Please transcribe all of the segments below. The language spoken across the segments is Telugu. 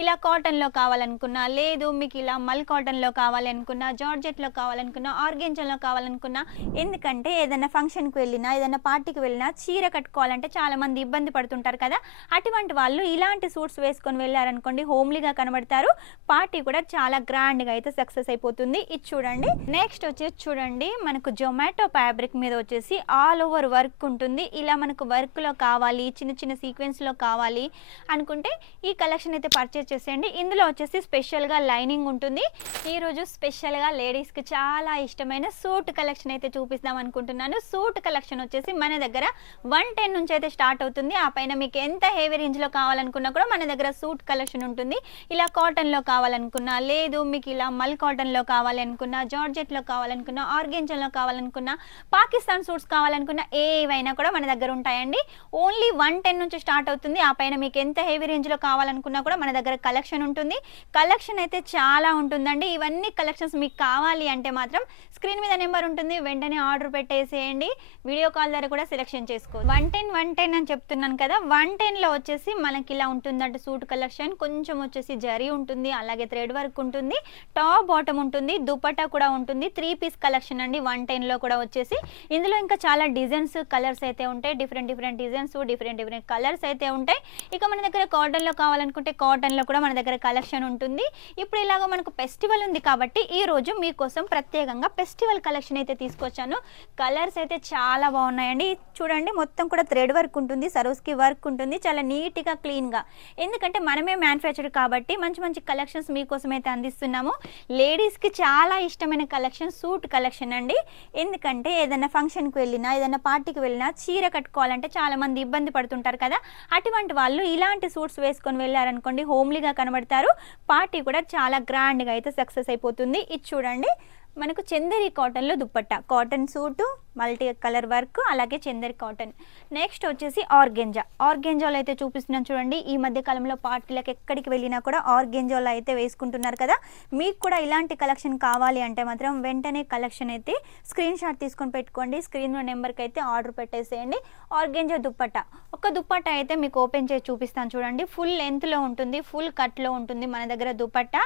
ఇలా కాటన్లో కావాలనుకున్నా, లేదు మీకు ఇలా మల్ కాటన్లో కావాలనుకున్నా, జార్జెట్లో కావాలనుకున్నా, ఆర్గెంజాలో కావాలనుకున్నా, ఎందుకంటే ఏదైనా ఫంక్షన్కి వెళ్ళినా, ఏదైనా పార్టీకి వెళ్ళినా చీర కట్టుకోవాలంటే చాలామంది ఇబ్బంది పడుతుంటారు కదా. అటువంటి వాళ్ళు ఇలాంటి సూట్స్ వేసుకొని వెళ్ళారనుకోండి, హోమ్లీగా కనబడతారు. పార్టీ కూడా చాలా గ్రాండ్గా అయితే సక్సెస్ అయిపోతుంది. ఇది చూడండి. నెక్స్ట్ వచ్చేసి చూడండి, మనకు జొమాటో ఫ్యాబ్రిక్ మీద వచ్చేసి ఆల్ ఓవర్ వర్క్ ఉంటుంది. ఇలా మనకు వర్క్లో కావాలి, చిన్న చిన్న సీక్వెన్స్లో కావాలి అనుకుంటే ఈ కలెక్షన్ అయితే పర్చేస్ చేసేయండి. ఇందులో వచ్చేసి స్పెషల్గా లైనింగ్ ఉంటుంది. ఈరోజు స్పెషల్గా లేడీస్కి చాలా ఇష్టమైన సూట్ కలెక్షన్ అయితే చూపిస్తాం అనుకుంటున్నాను. సూట్ కలెక్షన్ వచ్చేసి మన దగ్గర 110 నుంచి అయితే స్టార్ట్ అవుతుంది. ఆ పైన మీకు ఎంత హెవీ రేంజ్లో కావాలనుకున్నా కూడా మన దగ్గర సూట్ కలెక్షన్ ఉంటుంది. ఇలా కాటన్లో కావాలనుకున్నా, లేదు మీకు ఇలా మల్ కాటన్లో కావాలి అనుకున్నా, జార్జెట్లో కావాలనుకున్నా, ఆర్గెంజాలో కావాలనుకున్నా, పాకిస్తాన్ సూట్స్ కావాలనుకున్నా, ఏవైనా కూడా మన దగ్గర ఉంటాయండి. ఓన్లీ 110 నుంచి స్టార్ట్ అవుతుంది. ఆ పైన మీకు ఎంత హెవీ రేంజ్లో కావాలనుకున్నా కూడా మన దగ్గర కలెక్షన్ ఉంటుంది. కలెక్షన్ అయితే చాలా ఉంటుందండి. ఇవన్నీ కలెక్షన్స్ మీకు కావాలి అంటే మాత్రం స్క్రీన్ మీద నెంబర్ ఉంటుంది, వెంటనే ఆర్డర్ పెట్టేసేయండి. వీడియో కాల్ ద్వారా కూడా సెలెక్షన్ చేసుకోవచ్చు. 110 అని చెప్తున్నాను కదా. 110లో వచ్చేసి మనకి ఇలా ఉంటుందంటే సూట్ కలెక్షన్ కొంచెం వచ్చేసి జరీ ఉంటుంది, అలాగే థ్రెడ్ వర్క్ ఉంటుంది, టాప్ బాటమ్ ఉంటుంది, దుపట్టా కూడా ఉంటుంది. 3 పీస్ కలెక్షన్ అండి 110లో కూడా వచ్చేసి. ఇందులో ఇంకా చాలా డిజైన్స్, కలర్స్ అయితే ఉంటాయి. డిఫరెంట్ డిజైన్స్, డిఫరెంట్ కలర్స్ అయితే ఉంటాయి. ఇక మన దగ్గర కాటన్లో కావాలనుకుంటే కాటన్లో కూడా మన దగ్గర కలెక్షన్ ఉంటుంది. ఇప్పుడు ఇలాగ మనకు ఫెస్టివల్ ఉంది కాబట్టి ఈ రోజు మీకోసం ప్రత్యేకంగా ఫెస్టివల్ కలెక్షన్ అయితే తీసుకొచ్చాను. కలర్స్ అయితే చాలా బాగున్నాయండి. చూడండి, మొత్తం కూడా థ్రెడ్ వర్క్ ఉంటుంది, సరోస్కి వర్క్ ఉంటుంది, చాలా నీట్గా క్లీన్గా. ఎందుకంటే మనమే మ్యానుఫ్యాక్చర్ కాబట్టి మంచి మంచి కలెక్షన్స్ మీకోసం అయితే అందిస్తున్నాము. లేడీస్కి చాలా ఇష్టమైన కలెక్షన్ సూట్ కలెక్షన్ అండి. ఎందుకంటే ఏదైనా ఫంక్షన్కి వెళ్ళినా, ఏదైనా పార్టీకి వెళ్ళినా చీర కట్టుకోవాలంటే చాలామంది ఇబ్బంది పడుతుంటారు కదా. అటువంటి వాళ్ళు ఇలాంటి సూట్స్ వేసుకొని వెళ్ళారనుకోండి, హోమ్లీగా కనబడతారు. పార్టీ కూడా చాలా గ్రాండ్గా అయితే సక్సెస్ అయిపోతుంది. ఇది చూడండి, మనకు చందేరి కాటన్లో dupatta, cotton suit, multi colour work, అలాగే చందేరి కాటన్. నెక్స్ట్ వచ్చేసి ఆర్గెంజాలో అయితే చూపిస్తున్నాను చూడండి. ఈ మధ్య కాలంలో పార్టీలకు ఎక్కడికి వెళ్ళినా కూడా ఆర్గెంజాలో అయితే వేసుకుంటున్నారు కదా. మీకు కూడా ఇలాంటి కలెక్షన్ కావాలి అంటే మాత్రం వెంటనే కలెక్షన్ అయితే స్క్రీన్ షాట్ తీసుకొని పెట్టుకోండి. స్క్రీన్లో నెంబర్కి అయితే ఆర్డర్ పెట్టేసేయండి. ఆర్గెంజా దుపట్టా, ఒక దుపట్టా అయితే మీకు ఓపెన్ చేసి చూపిస్తాను చూడండి. ఫుల్ లెంత్లో ఉంటుంది, ఫుల్ కట్లో ఉంటుంది మన దగ్గర దుపట్టా.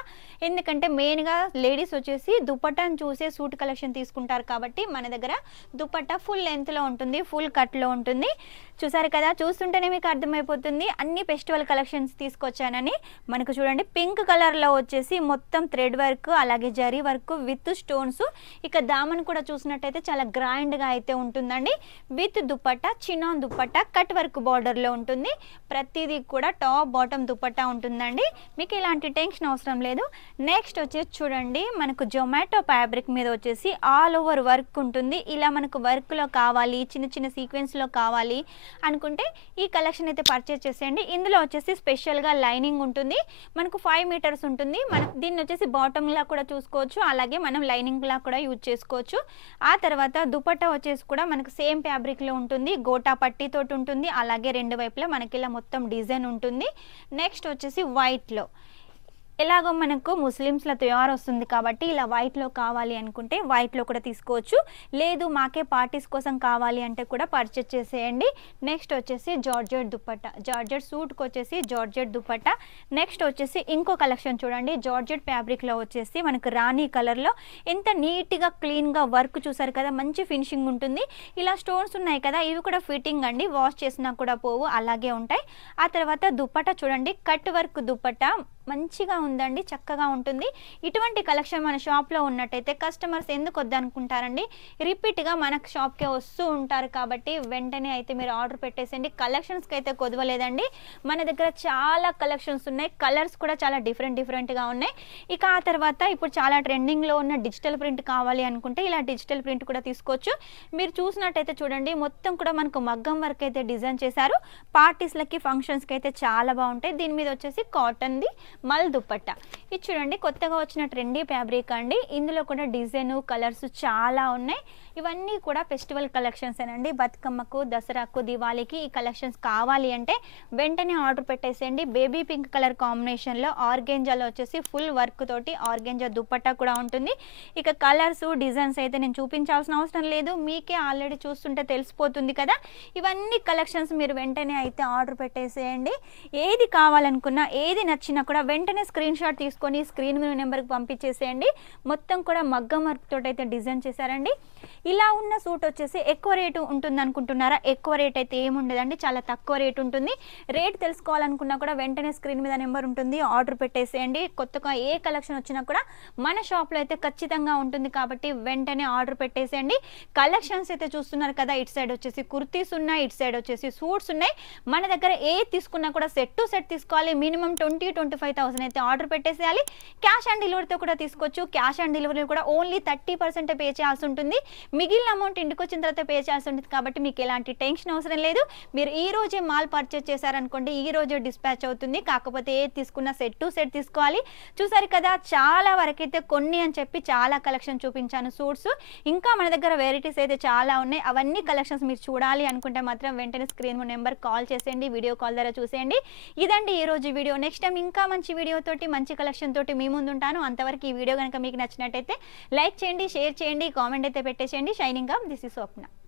ఎందుకంటే మెయిన్గా లేడీస్ వచ్చేసి దుపట్టాను చూసే సూట్ కలెక్షన్ తీసుకుంటారు కాబట్టి మన దగ్గర దుపట్టా ఫుల్ లెంత్లో ఉంటుంది, ఫుల్ కట్లో ఉంటుంది. చూసారు కదా, చూస్తుంటేనే మీకు అర్థమైపోతుంది అన్ని ఫెస్టివల్ కలెక్షన్స్ తీసుకొచ్చానని. మనకు చూడండి, పింక్ కలర్లో వచ్చేసి మొత్తం థ్రెడ్ వర్క్, అలాగే జరీ వర్క్ విత్ స్టోన్స్. ఇక దామన్ కూడా చూసినట్టయితే చాలా గ్రాండ్గా అయితే ఉంటుందండి. With dupatta, chinon dupatta, cut work బార్డర్లో ఉంటుంది. ప్రతిదీ కూడా టాప్ బాటమ్ దుపట్టా ఉంటుందండి. మీకు ఇలాంటి టెన్షన్ అవసరం లేదు. నెక్స్ట్ వచ్చేసి చూడండి, మనకు జొమాటో ఫ్యాబ్రిక్ మీద వచ్చేసి ఆల్ ఓవర్ వర్క్ ఉంటుంది. ఇలా మనకు వర్క్లో కావాలి, చిన్న చిన్న సీక్వెన్స్లో కావాలి అనుకుంటే ఈ కలెక్షన్ అయితే పర్చేస్ చేసేయండి. ఇందులో వచ్చేసి స్పెషల్గా లైనింగ్ ఉంటుంది. మనకు 5 మీటర్స్ ఉంటుంది. మనం దీన్ని వచ్చేసి బాటమ్లా కూడా చూసుకోవచ్చు, అలాగే మనం లైనింగ్లా కూడా యూజ్ చేసుకోవచ్చు. ఆ తర్వాత దుపట్టా వచ్చేసి కూడా మనకు సేమ్ ఫ్యాబ్రిక్లో ఉంటుంది, గోటా పట్టీతోటి ఉంటుంది, అలాగే రెండు వైపులా మనకి ఇలా మొత్తం డిజైన్ ఉంటుంది. నెక్స్ట్ వచ్చేసి వైట్లో, ఎలాగో మనకు ముస్లిమ్స్లో తయారు వస్తుంది కాబట్టి ఇలా వైట్లో కావాలి అనుకుంటే వైట్లో కూడా తీసుకోవచ్చు. లేదు మాకే పార్టీస్ కోసం కావాలి అంటే కూడా పర్చేస్ చేసేయండి. నెక్స్ట్ వచ్చేసి జార్జెట్ దుపట్టా, జార్జెట్ సూట్కి వచ్చేసి జార్జెట్ దుపట్టా. నెక్స్ట్ వచ్చేసి ఇంకో కలెక్షన్ చూడండి, జార్జెట్ ఫ్యాబ్రిక్లో వచ్చేసి మనకు రాణి కలర్లో ఎంత నీట్గా క్లీన్గా వర్క్ చూసారు కదా, మంచి ఫినిషింగ్ ఉంటుంది. ఇలా స్టోన్స్ ఉన్నాయి కదా, ఇవి కూడా ఫిట్టింగ్ అండి, వాష్ చేసినా కూడా పోవు, అలాగే ఉంటాయి. ఆ తర్వాత దుపట్టా చూడండి, కట్ వర్క్ దుపట్టా మంచిగా ఉందండి, చక్కగా ఉంటుంది. ఇటువంటి కలెక్షన్ మన షాప్లో ఉన్నట్టయితే కస్టమర్స్ ఎందుకు వద్దనుకుంటారండి, రిపీట్గా మన షాప్కే వస్తూ ఉంటారు కాబట్టి వెంటనే అయితే మీరు ఆర్డర్ పెట్టేసేయండి. కలెక్షన్స్కి అయితే కొదవలేదండి. మన దగ్గర చాలా కలెక్షన్స్ ఉన్నాయి, కలర్స్ కూడా చాలా డిఫరెంట్గా ఉన్నాయి. ఇక ఆ తర్వాత ఇప్పుడు చాలా ట్రెండింగ్లో ఉన్న డిజిటల్ ప్రింట్ కావాలి అనుకుంటే ఇలా డిజిటల్ ప్రింట్ కూడా తీసుకోవచ్చు. మీరు చూసినట్టయితే చూడండి, మొత్తం కూడా మనకు మగ్గం వర్క్ అయితే డిజైన్ చేశారు. పార్టీస్లకి, ఫంక్షన్స్కి అయితే చాలా బాగుంటాయి. దీని మీద వచ్చేసి కాటన్ది మల్ దుపట్టా. దుపట్టా. ఇది చూడండి కొత్తగా వచ్చిన ట్రెండీ ఫ్యాబ్రిక్ అండి. ఇందులో కూడా డిజైన్ కలర్స్ చాలా ఉన్నాయి. ఇవన్నీ కూడా ఫెస్టివల్ కలెక్షన్స్ అండి. బతుకమ్మకు, దసరాకు, దివాళీకి ఈ కలెక్షన్స్ కావాలి అంటే వెంటనే ఆర్డర్ పెట్టేసేయండి. బేబీ పింక్ కలర్ కాంబినేషన్లో ఆర్గెంజాలో వచ్చేసి ఫుల్ వర్క్ తోటి ఆర్గెంజా దుపట్టా కూడా ఉంటుంది. ఇక కలర్స్ డిజైన్స్ అయితే నేను చూపించాల్సిన అవసరం లేదు, మీకే ఆల్రెడీ చూస్తుంటే తెలిసిపోతుంది కదా. ఇవన్నీ కలెక్షన్స్ మీరు వెంటనే అయితే ఆర్డర్ పెట్టేసేయండి. ఏది కావాలనుకున్నా ఏది నచ్చినా కూడా వెంటనే స్క్రీన్ షాట్ తీసుకొని స్క్రీన్ మీద నెంబర్కి పంపించేసేయండి. మొత్తం కూడా మగ్గం వర్క్ తోటి అయితే డిజైన్ చేశారండి. ఇలా ఉన్న సూట్ వచ్చేసి ఎక్కువ రేటు ఉంటుంది అనుకుంటున్నారా? ఎక్కువ రేట్ అయితే ఏముండదండి, చాలా తక్కువ రేట్ ఉంటుంది. రేట్ తెలుసుకోవాలనుకున్నా కూడా వెంటనే స్క్రీన్ మీద నెంబర్ ఉంటుంది, ఆర్డర్ పెట్టేసేయండి. కొత్తగా ఏ కలెక్షన్ వచ్చినా కూడా మన షాప్లో అయితే ఖచ్చితంగా ఉంటుంది కాబట్టి వెంటనే ఆర్డర్ పెట్టేసేయండి. కలెక్షన్స్ అయితే చూస్తున్నారు కదా, ఇటు సైడ్ వచ్చేసి కుర్తీస్ ఉన్నాయి, ఇటు సైడ్ వచ్చేసి సూట్స్ ఉన్నాయి. మన దగ్గర ఏ తీసుకున్నా కూడా సెట్ టు సెట్ తీసుకోవాలి. మినిమం 20-25,000 అయితే ఆర్డర్ పెట్టేసేయాలి. క్యాష్ ఆన్ డెలివరీతో కూడా తీసుకోవచ్చు. క్యాష్ ఆన్ డెలివరీ కూడా ఓన్లీ 30% పే చేయాల్సి ఉంటుంది. మిగిలిన అమౌంట్ ఇంటికి వచ్చిన తర్వాత పే చేయాల్సి ఉంటుంది కాబట్టి మీకు ఎలాంటి టెన్షన్ అవసరం లేదు. మీరు ఈ రోజే మాల్ పర్చేస్ చేశారనుకోండి, ఈ రోజే డిస్పాచ్ అవుతుంది. కాకపోతే ఏది తీసుకున్నా సెట్ టు సెట్ తీసుకోవాలి. చూసారు కదా, చాలా వరకైతే కొన్ని అని చెప్పి చాలా కలెక్షన్ చూపించాను సూట్స్. ఇంకా మన దగ్గర వెరైటీస్ అయితే చాలా ఉన్నాయి. అవన్నీ కలెక్షన్స్ మీరు చూడాలి అనుకుంటే మాత్రం వెంటనే స్క్రీన్ నెంబర్ కాల్ చేసేయండి, వీడియో కాల్ ద్వారా చూసేయండి. ఇదండి ఈ రోజు వీడియో. నెక్స్ట్ టైం ఇంకా మంచి వీడియో తోటి మంచి కలెక్షన్ తోటి మీ ముందు ఉంటాను. అంతవరకు ఈ వీడియో కనుక మీకు నచ్చినట్టయితే లైక్ చేయండి, షేర్ చేయండి, కామెంట్ అయితే పెట్టేసేయండి. Shining up, this is Swapna.